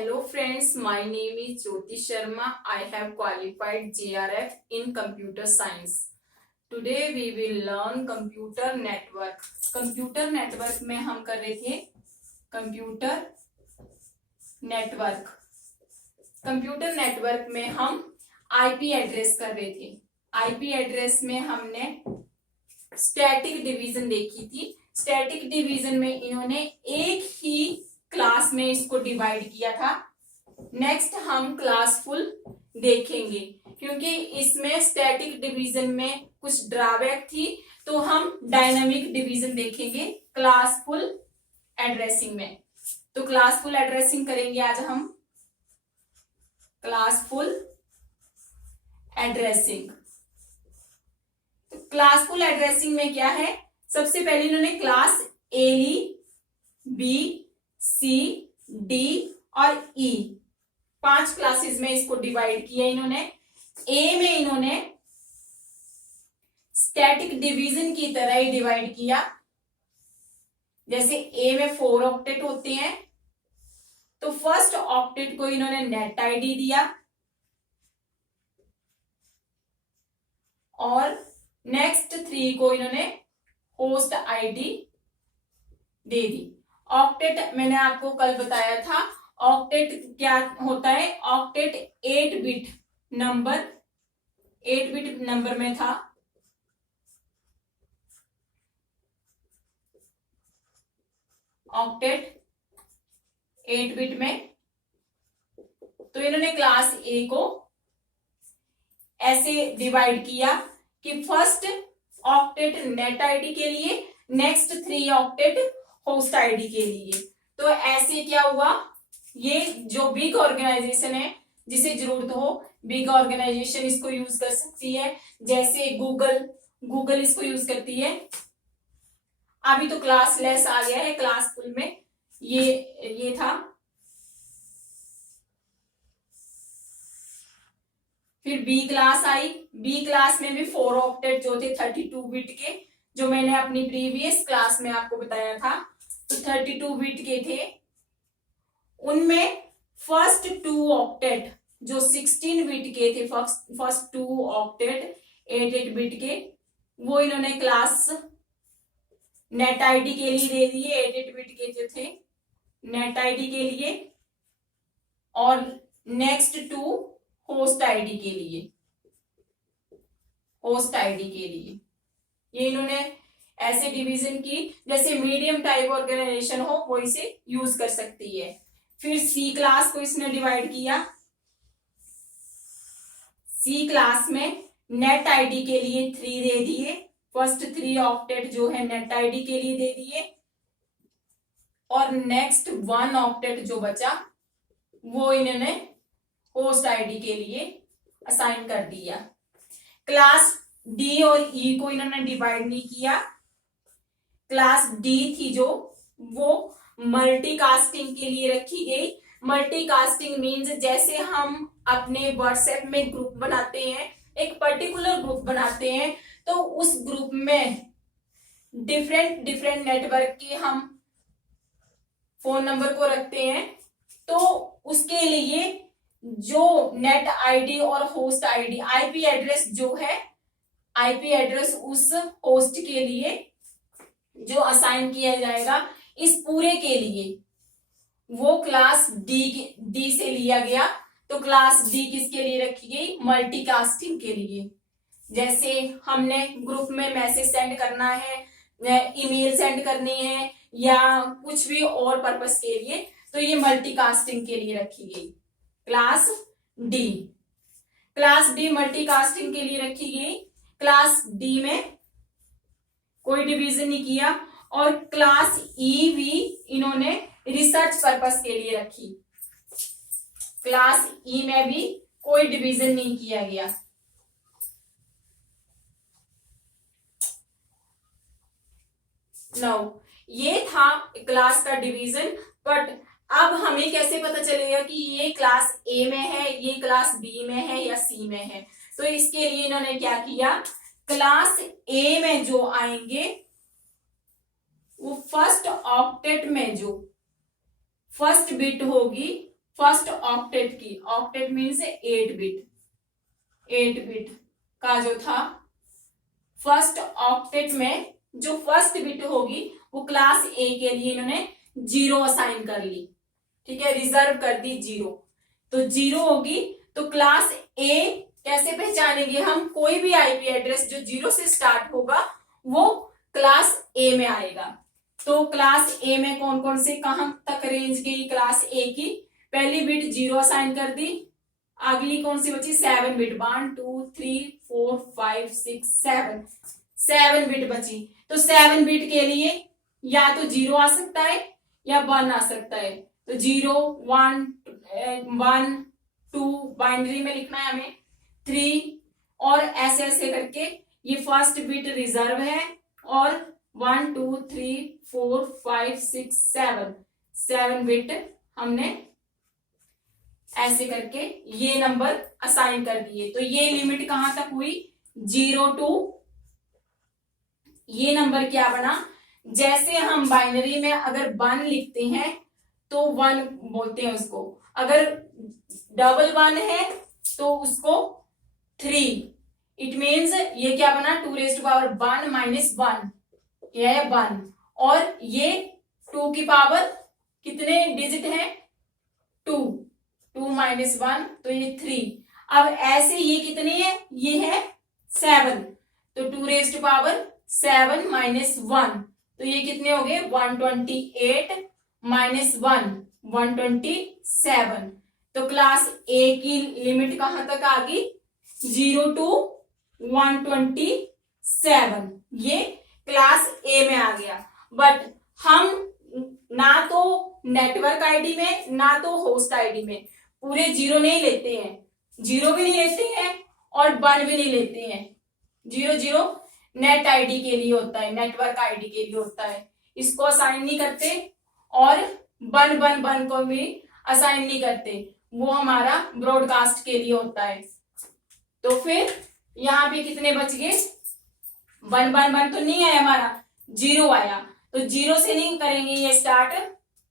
Hello friends, my name is Jyoti Sharma. I have qualified JRF in computer science. Today we will learn computer network. Computer network में हम कर रहे थे computer network. Computer network में हम IP address कर रहे थे। आईपी एड्रेस में हमने स्टैटिक डिवीजन देखी थी। स्टैटिक डिवीजन में इन्होंने एक ही क्लास में इसको डिवाइड किया था। नेक्स्ट हम क्लासफुल देखेंगे क्योंकि इसमें स्टैटिक डिवीजन में कुछ ड्रॉबैक थी, तो हम डायनामिक डिवीजन देखेंगे क्लासफुल एड्रेसिंग में। तो क्लासफुल एड्रेसिंग करेंगे आज हम। क्लासफुल एड्रेसिंग, तो क्लासफुल एड्रेसिंग में क्या है, सबसे पहले इन्होंने क्लास ए ली, बी, सी, डी और ई, 5 क्लासेस में इसको डिवाइड किया इन्होंने। ए में इन्होंने स्टैटिक डिवीजन की तरह ही डिवाइड किया। जैसे ए में 4 ऑक्टेट होते हैं, तो फर्स्ट ऑक्टेट को इन्होंने नेट आईडी दिया और नेक्स्ट 3 को इन्होंने होस्ट आईडी दे दी। ऑक्टेट मैंने आपको कल बताया था, ऑक्टेट क्या होता है। ऑक्टेट 8 बिट नंबर में था। ऑक्टेट 8 बिट में, तो इन्होंने क्लास ए को ऐसे डिवाइड किया कि फर्स्ट ऑक्टेट नेट आईडी के लिए, नेक्स्ट 3 ऑक्टेट होस्ट आईडी के लिए। तो ऐसे क्या हुआ, ये जो बिग ऑर्गेनाइजेशन है जिसे जरूरत हो, बिग ऑर्गेनाइजेशन इसको यूज कर सकती है। जैसे गूगल इसको यूज करती है। अभी तो क्लास लेस आ गया है, क्लास फुल में ये था। फिर बी क्लास आई। बी क्लास में भी 4 ऑक्टेट जो थे 32 बिट के, जो मैंने अपनी प्रीवियस क्लास में आपको बताया था, तो 32 बिट के थे। उनमें फर्स्ट 2 ऑक्टेट जो 16 बिट के थे, फर्स्ट 2 ऑक्टेट 8 बिट के, वो इन्होंने क्लास नेट आईडी के लिए दे दिए। 8 बिट के जो थे नेट आईडी के लिए, और नेक्स्ट 2 होस्ट आईडी के लिए। ये इन्होंने ऐसे डिवीजन की, जैसे मीडियम टाइप ऑर्गेनाइजेशन हो वो इसे यूज कर सकती है। फिर सी क्लास को इसने डिवाइड किया। सी क्लास में नेट आईडी के लिए 3 दे दिए। फर्स्ट 3 ऑक्टेट जो है नेट आईडी के लिए दे दिए, और नेक्स्ट 1 ऑक्टेट जो बचा वो इन्होंने होस्ट आईडी के लिए असाइन कर दिया। क्लास डी और ई को इन्होंने डिवाइड नहीं किया। क्लास डी थी जो, वो मल्टीकास्टिंग के लिए रखी गई। मल्टीकास्टिंग मींस जैसे हम अपने व्हाट्सएप में ग्रुप बनाते हैं, एक पर्टिकुलर ग्रुप बनाते हैं, तो उस ग्रुप में डिफरेंट नेटवर्क के हम फोन नंबर को रखते हैं। तो उसके लिए जो नेट आईडी और होस्ट आईडी, आईपी एड्रेस जो है, आईपी एड्रेस उस होस्ट के लिए जो असाइन किया जाएगा, इस पूरे के लिए वो क्लास डी से लिया गया। तो क्लास डी किसके लिए रखी गई, मल्टीकास्टिंग के लिए। जैसे हमने ग्रुप में मैसेज सेंड करना है, ईमेल सेंड करनी है, या कुछ भी और पर्पस के लिए, तो ये मल्टीकास्टिंग के लिए रखी गई class D. Class D multicasting के लिए रखी गई। क्लास डी में कोई डिवीजन नहीं किया, और क्लास ई भी इन्होंने रिसर्च पर्पस के लिए रखी। क्लास ई में भी कोई डिवीजन नहीं किया गया। नो, ये था क्लास का डिवीजन। बट अब हमें कैसे पता चलेगा कि ये क्लास ए में है, ये क्लास बी में है या सी में है। तो इसके लिए इन्होंने क्या किया, क्लास ए में जो आएंगे वो फर्स्ट ऑक्टेट में जो फर्स्ट बिट होगी, फर्स्ट ऑक्टेट की, ऑक्टेट मीन्स 8 बिट का जो था फर्स्ट ऑक्टेट में जो फर्स्ट बिट होगी वो क्लास ए के लिए इन्होंने 0 असाइन कर ली, ठीक है, रिजर्व कर दी 0। तो 0 होगी तो क्लास ए कैसे पहचानेंगे हम, कोई भी आईपी एड्रेस जो 0 से स्टार्ट होगा वो क्लास ए में आएगा। तो क्लास ए में कौन कौन से कहां तक रेंज गई क्लास ए की, पहली बिट 0 असाइन कर दी, अगली कौन सी बची 7 बिट, 1 2 3 4 5 6 7 बिट बची। तो 7 बिट के लिए या तो 0 आ सकता है या 1 आ सकता है। तो 0 1 1 2 बाइनरी में लिखना है हमें, 3 और ऐसे ऐसे करके ये फर्स्ट बिट रिजर्व है और 1 2 3 4 5 6 7 बिट हमने ऐसे करके ये नंबर असाइन कर दिए। तो ये लिमिट कहां तक हुई, 0 टू ये नंबर क्या बना, जैसे हम बाइनरी में अगर 1 लिखते हैं तो 1 बोलते हैं उसको, अगर डबल 1 है तो उसको 3, इट मीन्स ये क्या बना 2 raised to power 1 minus 1, यह है 1, और ये 2 की पावर कितने डिजिट है 2 minus 1 तो ये 3। अब ऐसे ये कितने है, ये है 7, तो 2 raised to power 7 minus 1 तो ये कितने हो गए 128 minus 1 127। तो क्लास ए की लिमिट कहां तक आ गई, 0 to 127, ये क्लास ए में आ गया। बट हम ना तो नेटवर्क आईडी में ना तो होस्ट आईडी में पूरे 0 नहीं लेते हैं, 0 भी नहीं लेते हैं और 1 भी नहीं लेते हैं। 0 नेट आईडी के लिए होता है, नेटवर्क आईडी के लिए होता है, इसको असाइन नहीं करते, और 1 को भी असाइन नहीं करते, वो हमारा ब्रॉडकास्ट के लिए होता है। तो फिर यहाँ पे कितने बच गए, 1 तो नहीं आया हमारा, 0 आया, तो 0 से नहीं करेंगे ये स्टार्ट,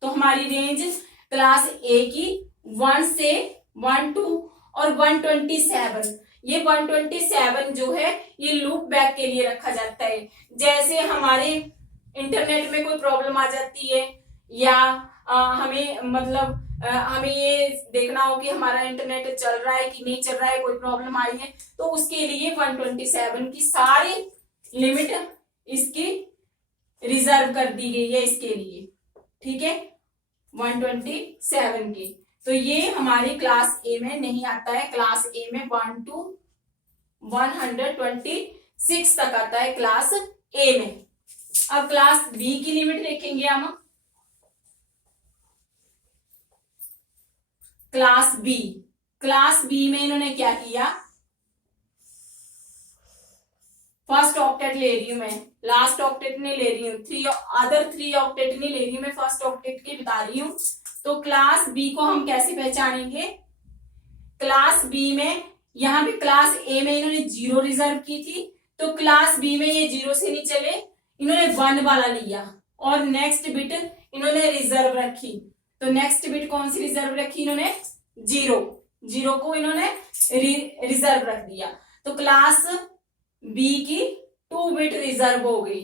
तो हमारी रेंज क्लास ए की 1 से 1 2 और 127, ये 127 जो है ये लूप बैक के लिए रखा जाता है। जैसे हमारे इंटरनेट में कोई प्रॉब्लम आ जाती है या हमें मतलब हमें ये देखना हो कि हमारा इंटरनेट चल रहा है कि नहीं चल रहा है, कोई प्रॉब्लम आई है, तो उसके लिए 127 की सारी लिमिट इसकी रिजर्व कर दी गई है इसके लिए, ठीक है, 127 की। तो ये हमारी क्लास ए में नहीं आता है, क्लास ए में 1 to 126 तक आता है क्लास ए में। अब क्लास बी की लिमिट देखेंगे हम, क्लास बी में इन्होंने क्या किया, फर्स्ट ऑक्टेट ले रही हूं मैं, लास्ट ऑक्टेट नहीं ले रही हूं, अदर 3 ऑक्टेट नहीं ले रही हूं मैं, फर्स्ट ऑक्टेट की बता रही हूं। तो क्लास बी को हम कैसे पहचानेंगे, क्लास बी में यहां पे क्लास ए में इन्होंने 0 रिजर्व की थी, तो क्लास बी में ये 0 से नहीं चले, इन्होंने 1 वाला लिया और नेक्स्ट बिट इन्होंने रिजर्व रखी। तो नेक्स्ट बिट कौन सी रिजर्व रखी इन्होंने, 0 को इन्होंने रिजर्व रख दिया। तो क्लास बी की 2 बिट रिजर्व हो गई,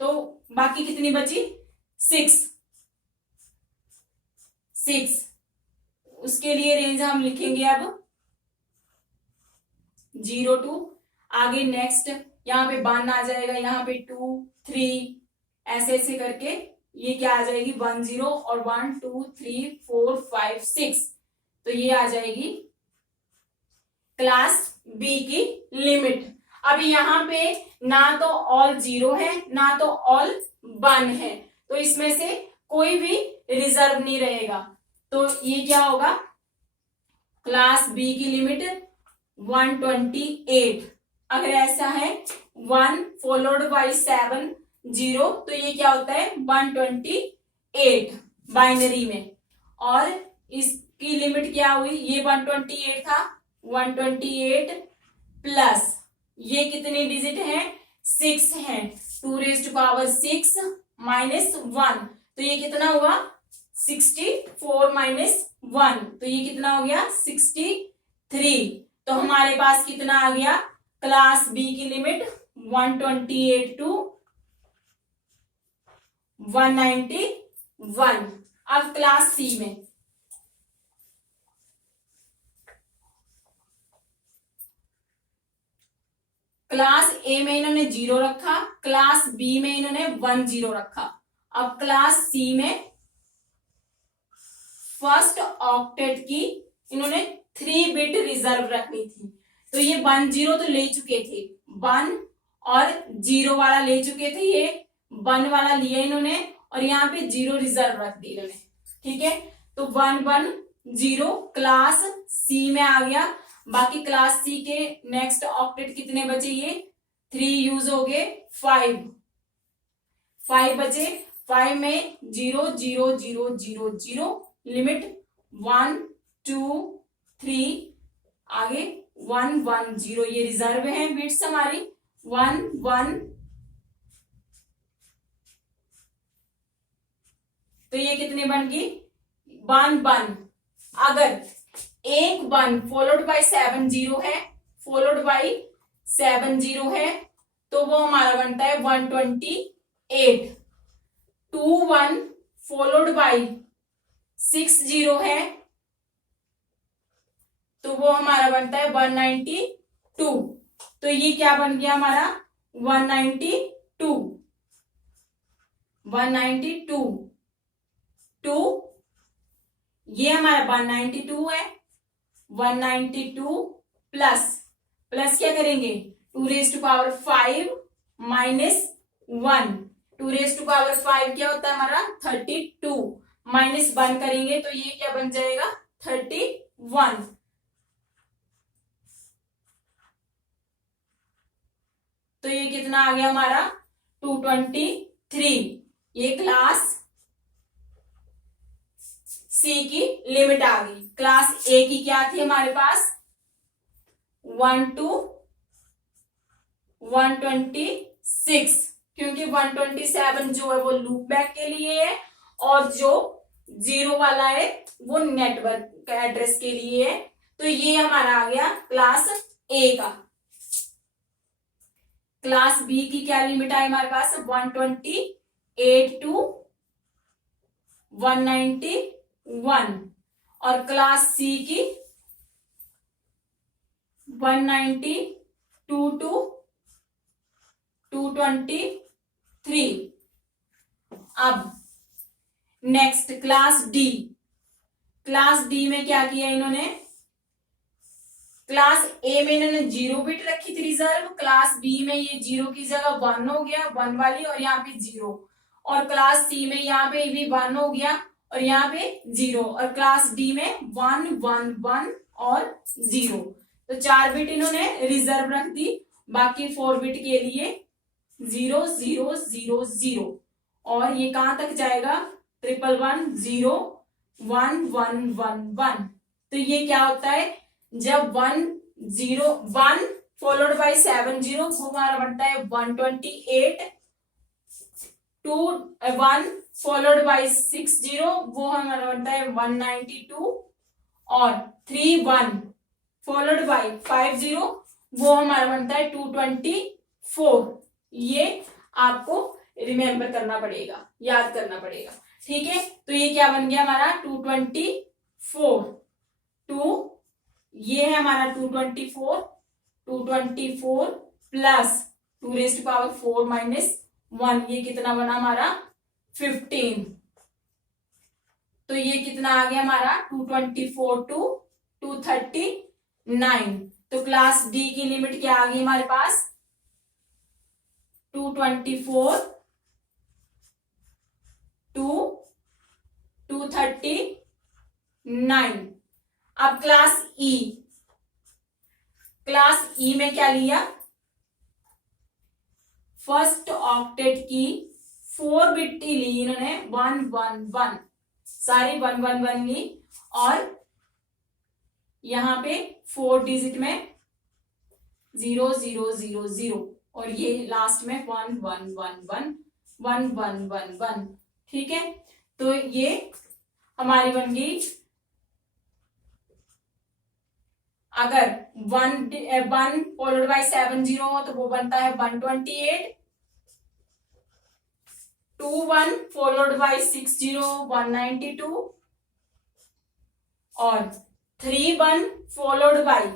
तो बाकी कितनी बची 6। उसके लिए रेंज हम लिखेंगे अब 0 to आगे नेक्स्ट यहाँ पे 1 आ जाएगा, यहाँ पे 2 3 ऐसे ऐसे करके ये क्या आ जाएगी 1 0 और 1 2 3 4 5 6, तो ये आ जाएगी क्लास बी की लिमिट। अब यहाँ पे ना तो ऑल 0 है ना तो ऑल 1 है, तो इसमें से कोई भी रिजर्व नहीं रहेगा, तो ये क्या होगा, क्लास बी की लिमिट 128। अगर ऐसा है 1 फॉलोड बाई 7 0, तो ये क्या होता है 128 बाइनरी में, और इसकी लिमिट क्या हुई, ये 128 था, 128 प्लस ये कितने डिजिट हैं 6 हैं, 2 raised to power 6 minus 1, तो ये कितना हुआ 64 minus 1, तो ये कितना हो गया 63। तो हमारे पास कितना आ गया, क्लास बी की लिमिट 128 टू 191। अब क्लास सी में क्लास ए में इन्होंने 0 रखा, क्लास बी में इन्होंने 10 रखा। अब क्लास सी में फर्स्ट ऑक्टेट की इन्होंने 3 बिट रिजर्व रखनी थी। तो ये 10 तो ले चुके थे, 1 और 0 वाला ले चुके थे, ये 1 वाला लिया इन्होंने और यहाँ पे 0 रिजर्व रख दी इन्होंने। ठीक है, तो 110 क्लास सी में आ गया। बाकी क्लास सी के नेक्स्ट ऑक्टेट कितने बचे, ये 3 यूज हो गए, 5 बचे। 5 में 0 0 0 0 0 लिमिट 1 2 3 आगे 1 1 0 ये रिजर्व है बिट्स हमारी 1 1। तो ये कितने बन गई 1 1। अगर एक 1 फॉलोड बाय 7 0 है, फॉलोड बाय 7 0 है, तो वो हमारा बनता है 128। 2 1 फॉलोड बाय 6 0 है, तो वो हमारा बनता है 192। तो ये क्या बन गया हमारा 192 192 2 ये हमारा 192 है। 192 प्लस प्लस क्या करेंगे 2 raise to power 5 minus 1। 2 raise to power 5 क्या होता है हमारा 32 माइनस 1 करेंगे तो ये क्या बन जाएगा 31। तो ये कितना आ गया हमारा 223। ये क्लास सी की लिमिट आ गई। क्लास ए की क्या थी हमारे पास 1 to 126, क्योंकि 127 जो है वो लूप बैक के लिए है और जो 0 वाला है वो नेटवर्क का एड्रेस के लिए है। तो ये हमारा आ गया क्लास ए का। क्लास बी की क्या लिमिट आई हमारे पास 128 टू 191 और क्लास सी की 192 टू 223। अब next class D. Class D में क्या किया इन्होंने क्लास ए में इन्होंने 0 बिट रखी थी रिजर्व, क्लास बी में ये 0 की जगह 1 हो गया 1 वाली और यहाँ पे 0, और क्लास सी में यहाँ पे भी 1 हो गया और यहाँ पे 0, और क्लास डी में 1 1 1 और 0। तो 4 बिट इन्होंने रिजर्व रख दी, बाकी 4 बिट के लिए 0 0 0 0 और ये कहां तक जाएगा 1 1 0 1 1 1 1। तो ये क्या होता है जब 1 0 1 फॉलोड बाय 7 0 वो हमारा बनता है 128। 2 1 फॉलोड बाय 6 0 वो हमारा बनता है 192 और 3 1 फॉलोड बाय 5 0 वो हमारा बनता है 224। ये आपको रिमेम्बर करना पड़ेगा, याद करना पड़ेगा। ठीक है, तो ये क्या बन गया हमारा 224। 2 ये है हमारा 224 plus 2 raise to power 4 minus 1, ये कितना बना हमारा 15। तो ये कितना आ गया हमारा 224 टू 239। तो क्लास डी की लिमिट क्या आ गई हमारे पास 224 टू 239। अब क्लास ई। क्लास ई में क्या लिया फर्स्ट ऑक्टेट की 4 बिट ली इन्होंने 1 1 1 सारी 1 1 1 ली और यहां पे 4 डिजिट में 0 0 0 0 और ये लास्ट में 1 1 1 1 1 1 1 1। ठीक है, तो ये हमारी बन गई अगर 1 फॉलोड बाय 70 हो तो वो बनता है 128, 21 फॉलोड बाय 60 192, और 31 फॉलोड बाय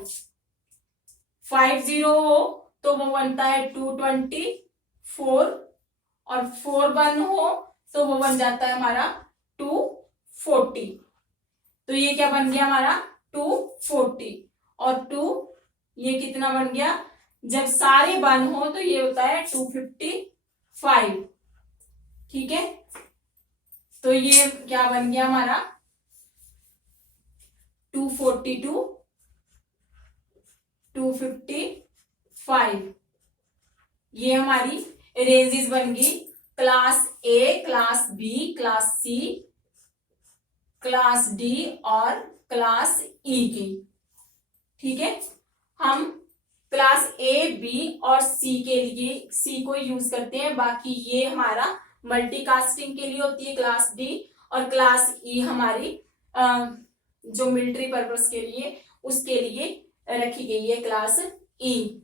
50 हो तो वो बनता है 224, और 41 हो तो वो बन जाता है हमारा 240। तो ये क्या बन गया हमारा 240, और 2 ये कितना बन गया, जब सारे 1 हो तो ये होता है 255। ठीक है, तो ये क्या बन गया हमारा 242, 255। ये हमारी रेंजेस बन गई class A, class B, class C, class D और क्लास ई की। ठीक है, हम क्लास ए, बी और सी के लिए सी को यूज करते हैं, बाकी ये हमारा मल्टीकास्टिंग के लिए होती है क्लास डी, और क्लास ई हमारी जो मिलिट्री पर्पस के लिए उसके लिए रखी गई है क्लास ई।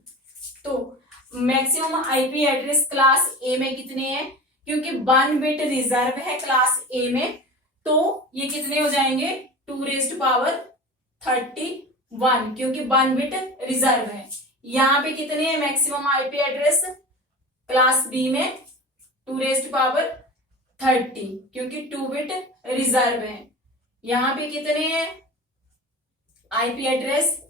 तो मैक्सिमम आईपी एड्रेस क्लास ए में कितने हैं, क्योंकि 1 बिट रिजर्व है क्लास ए में, तो ये कितने हो जाएंगे 2⁻31, क्योंकि 1 बिट रिजर्व है। यहाँ पे कितने हैं maximum IP address class B में 2⁻30, क्योंकि 2 बिट रिजर्व है। यहाँ पे कितने हैं आईपी एड्रेस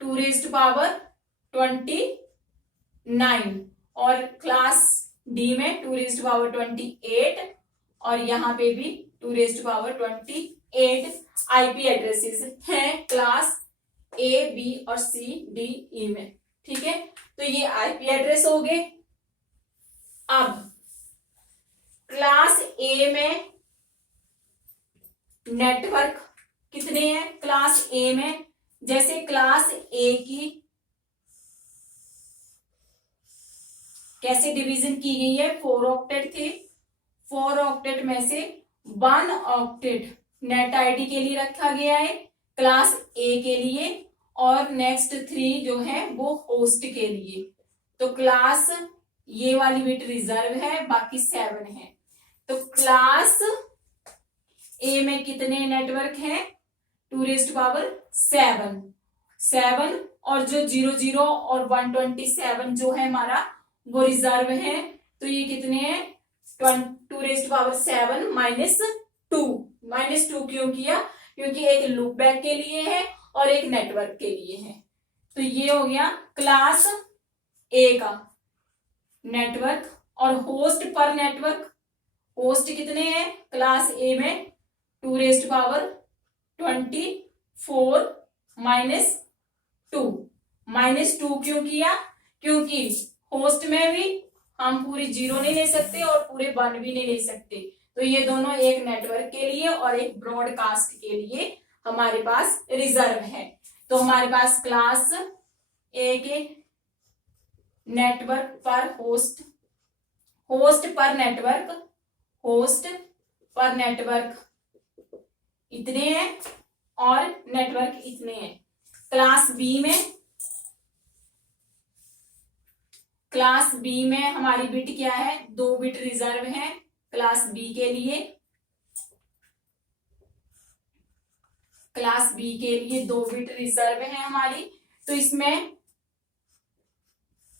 2⁻29, और क्लास डी में 2⁻28, और यहाँ पे भी 2⁻28 आईपी एड्रेसेस हैं क्लास ए, बी और सी, डी, ई में। ठीक है, तो ये आईपी एड्रेस हो गए। अब क्लास ए में नेटवर्क कितने हैं क्लास ए में, जैसे क्लास ए की कैसे डिवीजन की गई है, 4 ऑक्टेट थे, 4 ऑक्टेट में से 1 ऑक्टेट नेट आईडी के लिए रखा गया है क्लास ए के लिए, और नेक्स्ट 3 जो है वो होस्ट के लिए। तो क्लास ये वाली बिट रिजर्व है, बाकी 7 है। तो क्लास ए में कितने नेटवर्क हैं 2⁻7, 7, और जो 00 और 127 जो है हमारा वो रिजर्व है, तो ये कितने हैं 2⁻7 -2 क्यों किया, क्योंकि एक लूप बैक के लिए है और एक नेटवर्क के लिए है। तो ये हो गया क्लास ए का नेटवर्क। और होस्ट पर नेटवर्क, होस्ट कितने हैं क्लास ए में 2⁻24 -2 क्यों किया, क्योंकि होस्ट में भी हम पूरी 0 नहीं ले सकते और पूरे 1 भी नहीं ले सकते, तो ये दोनों एक नेटवर्क के लिए और एक ब्रॉडकास्ट के लिए हमारे पास रिजर्व है। तो हमारे पास क्लास ए के नेटवर्क पर होस्ट पर नेटवर्क इतने हैं और नेटवर्क इतने हैं। क्लास बी में हमारी बिट क्या है 2 बिट रिजर्व है क्लास बी के लिए, 2 बिट रिजर्व है हमारी। तो इसमें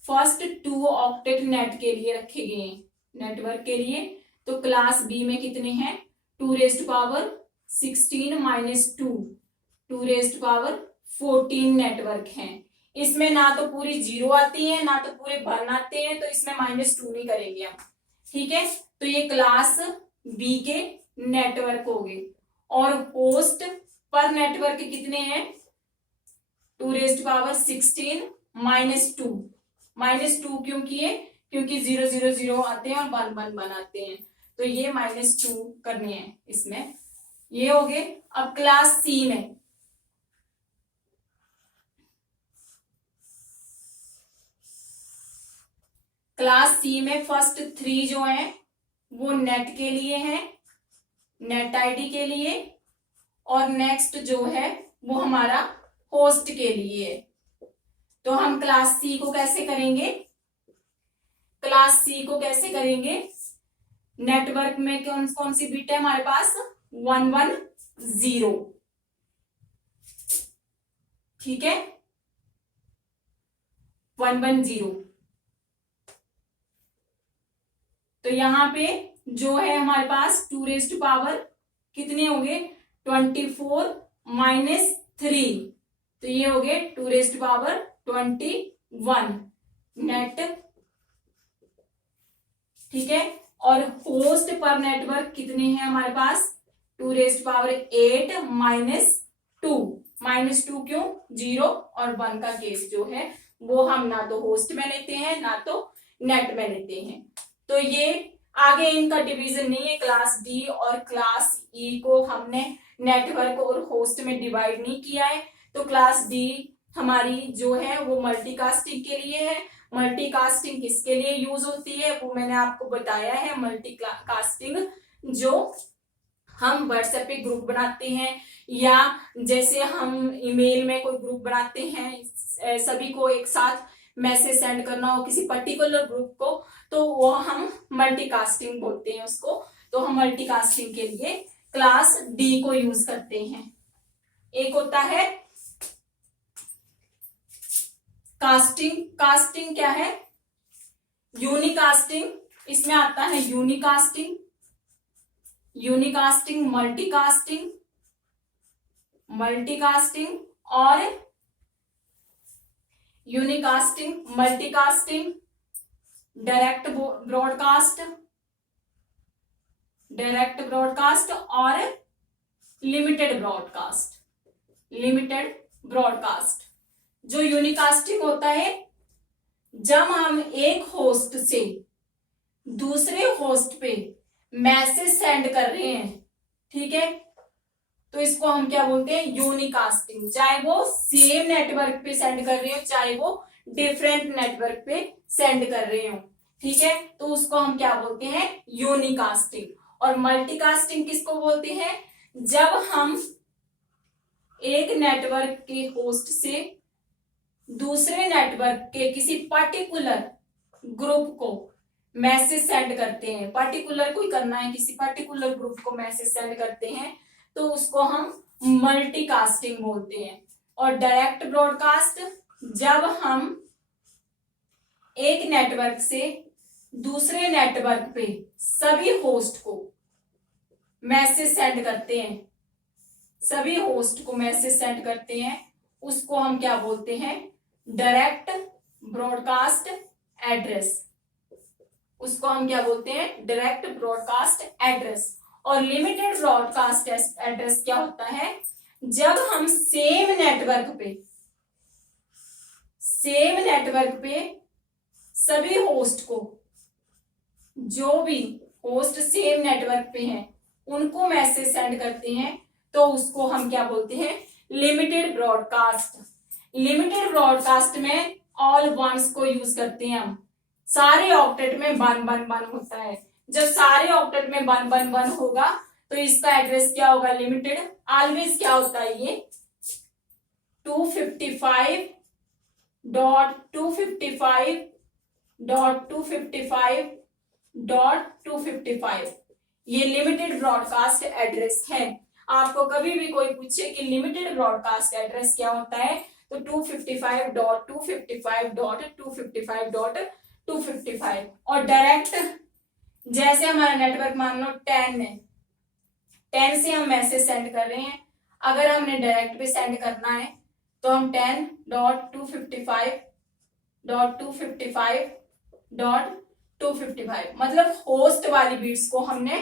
फर्स्ट 2 ऑक्टेट नेट के लिए रखे गए हैं नेटवर्क के लिए। तो क्लास बी में कितने हैं 2⁻16 -2 2⁻14 नेटवर्क हैं। इसमें ना तो पूरी 0 आती है ना तो पूरे 1 आते हैं, तो इसमें -2 नहीं करेंगे हम। ठीक है, तो ये क्लास बी के नेटवर्क हो गए। और होस्ट पर नेटवर्क कितने हैं 2⁻16 -2 क्यों किए, क्योंकि 0 0 0 आते हैं और 1 1 1 आते हैं, तो ये -2 करने हैं इसमें। ये हो गए। अब क्लास सी में फर्स्ट 3 जो है वो नेट के लिए है, नेट आईडी के लिए, और नेक्स्ट जो है वो हमारा होस्ट के लिए। तो हम क्लास सी को कैसे करेंगे, क्लास सी को कैसे करेंगे, नेटवर्क में कौन कौन सी बिट है हमारे पास, 110, ठीक है, 110। तो यहां पे जो है हमारे पास 2 कितने हो गए, 24 -3, तो ये हो गए 2 21 नेट, ठीक है। और होस्ट पर नेटवर्क कितने हैं हमारे पास, 2 8 -2 क्यों, 0 और 1 का केस जो है वो हम ना तो होस्ट में लेते हैं ना तो नेट में लेते हैं। तो ये आगे इनका डिवीजन नहीं है, क्लास डी और क्लास ई को हमने नेटवर्क और होस्ट में डिवाइड नहीं किया है। तो क्लास डी हमारी जो है वो मल्टीकास्टिंग के लिए है। मल्टीकास्टिंग किसके लिए यूज होती है वो मैंने आपको बताया है। मल्टीकास्टिंग जो हम व्हाट्सएप पे ग्रुप बनाते हैं या जैसे हम ईमेल में कोई ग्रुप बनाते हैं, सभी को एक साथ मैसेज सेंड करना हो किसी पर्टिकुलर ग्रुप को, तो वो हम मल्टीकास्टिंग बोलते हैं उसको। तो हम मल्टीकास्टिंग के लिए क्लास डी को यूज करते हैं। एक होता है कास्टिंग, कास्टिंग क्या है, यूनिकास्टिंग, इसमें आता है यूनिकास्टिंग, यूनिकास्टिंग, मल्टीकास्टिंग, मल्टीकास्टिंग और यूनिकास्टिंग, multicasting, direct broadcast, direct broadcast और लिमिटेड ब्रॉडकास्ट, लिमिटेड ब्रॉडकास्ट। जो यूनिकास्टिंग होता है जब हम एक होस्ट से दूसरे होस्ट पे मैसेज सेंड कर रहे हैं, ठीक है, तो इसको हम क्या बोलते हैं, यूनिकास्टिंग। चाहे वो सेम नेटवर्क पे सेंड कर रहे हो चाहे वो डिफरेंट नेटवर्क पे सेंड कर रहे हो, ठीक है, तो उसको हम क्या बोलते हैं, यूनिकास्टिंग। और मल्टीकास्टिंग किसको बोलते हैं, जब हम एक नेटवर्क के होस्ट से दूसरे नेटवर्क के किसी पर्टिकुलर ग्रुप को मैसेज सेंड करते हैं, पर्टिकुलर कोई करना है, किसी पर्टिकुलर ग्रुप को मैसेज सेंड करते हैं, तो उसको हम मल्टीकास्टिंग बोलते हैं। और डायरेक्ट ब्रॉडकास्ट, जब हम एक नेटवर्क से दूसरे नेटवर्क पे सभी होस्ट को मैसेज सेंड करते हैं, सभी होस्ट को मैसेज सेंड करते हैं, उसको हम क्या बोलते हैं, डायरेक्ट ब्रॉडकास्ट एड्रेस, उसको हम क्या बोलते हैं, डायरेक्ट ब्रॉडकास्ट एड्रेस। और लिमिटेड ब्रॉडकास्ट एड्रेस क्या होता है, जब हम सेम नेटवर्क पे सभी होस्ट को, जो भी होस्ट सेम नेटवर्क पे हैं उनको मैसेज सेंड करते हैं, तो उसको हम क्या बोलते हैं, लिमिटेड ब्रॉडकास्ट। लिमिटेड ब्रॉडकास्ट में ऑल वंस को यूज करते हैं हम, सारे ऑक्टेट में 111 होता है। जब सारे ऑक्टेट में 111 होगा तो इसका एड्रेस क्या होगा, लिमिटेड। ऑलवेज क्या होता है ये, 255.255.255.255 ये लिमिटेड ब्रॉडकास्ट एड्रेस है। आपको कभी भी कोई पूछे कि लिमिटेड ब्रॉडकास्ट एड्रेस क्या होता है, तो 255.255.255.255। और डायरेक्ट, जैसे हमारा नेटवर्क मान लो 10 है, 10 से हम मैसेज सेंड कर रहे हैं, अगर हमने डायरेक्ट पे सेंड करना है तो हम 10.255.255.255 मतलब होस्ट वाली बीट्स को हमने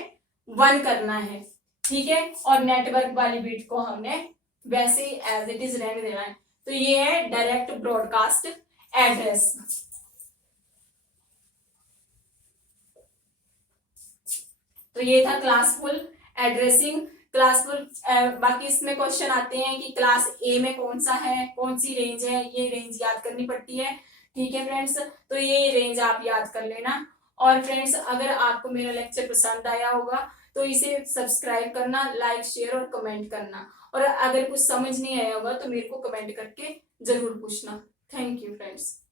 1 करना है, ठीक है, और नेटवर्क वाली बीट को हमने वैसे ही एज इट इज रहने देना है। तो ये है डायरेक्ट ब्रॉडकास्ट एड्रेस। तो ये था क्लासफुल एड्रेसिंग, क्लासफुल। बाकी इसमें क्वेश्चन आते हैं कि क्लास ए में कौन सा है, कौन सी रेंज है, ये रेंज याद करनी पड़ती है, ठीक है फ्रेंड्स, तो ये रेंज आप याद कर लेना। और फ्रेंड्स अगर आपको मेरा लेक्चर पसंद आया होगा तो इसे सब्सक्राइब करना, लाइक, शेयर और कमेंट करना। और अगर कुछ समझ नहीं आया होगा तो मेरे को कमेंट करके जरूर पूछना। Thank you friends.